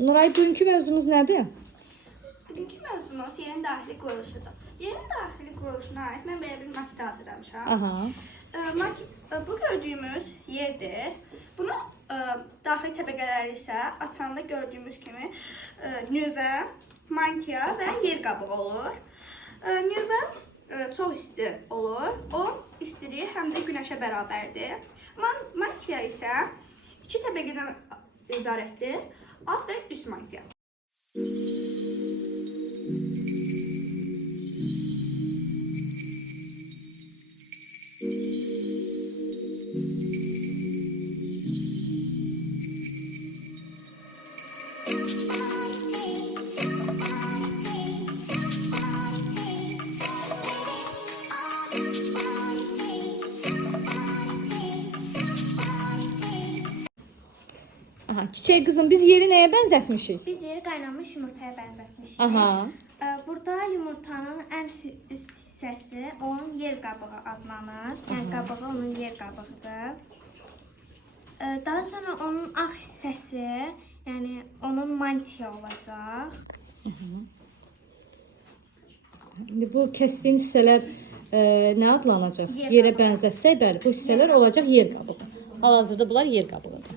Nuray, bugünkü mövzumuz nədir? Bugünkü mövzumuz yerin daxili quruluşudur. Yerin daxili quruluşuna aid mən belə bir makit hazırlamışam. Bu gördüyümüz yerdir. Bunu daxili təbəqələri isə açanda gördüyümüz kimi nüvə, mantia və yer qabığı olur. Nüvə çox isti olur. O istiliyi həm də günəşə bərabərdir. Mantia isə iki təbəqədən ibarətdir. Alt və üst mantia. Çiçək qızım, biz yeri nəyə bənzətmişik? Biz yeri qaynanmış yumurtaya bənzətmişik. Burada yumurtanın ən üst hissəsi onun yer qabığı adlanır. Yəni qabığı onun yer qabığıdır. Daha sonra onun ağ hissəsi, yəni onun mantia olacaq. İndi bu kəsdiyin hissələr nə adlanacaq? Yerə bənzətsək, bəli, bu hissələr olacaq yer qabığı. Hal-hazırda bunlar yer qabığıdır.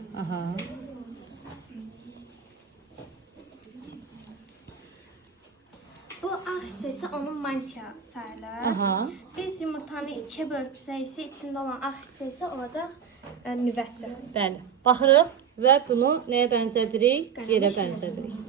Bu ağ hissəsi onun mantia sayılır. Biz yumurtanı ikiyə bölsək isə içində olan ağ hissəsi olacaq nüvəsi. Bəli. Baxırıq və bunu nəyə bənzədirik? Yerə bənzədirik.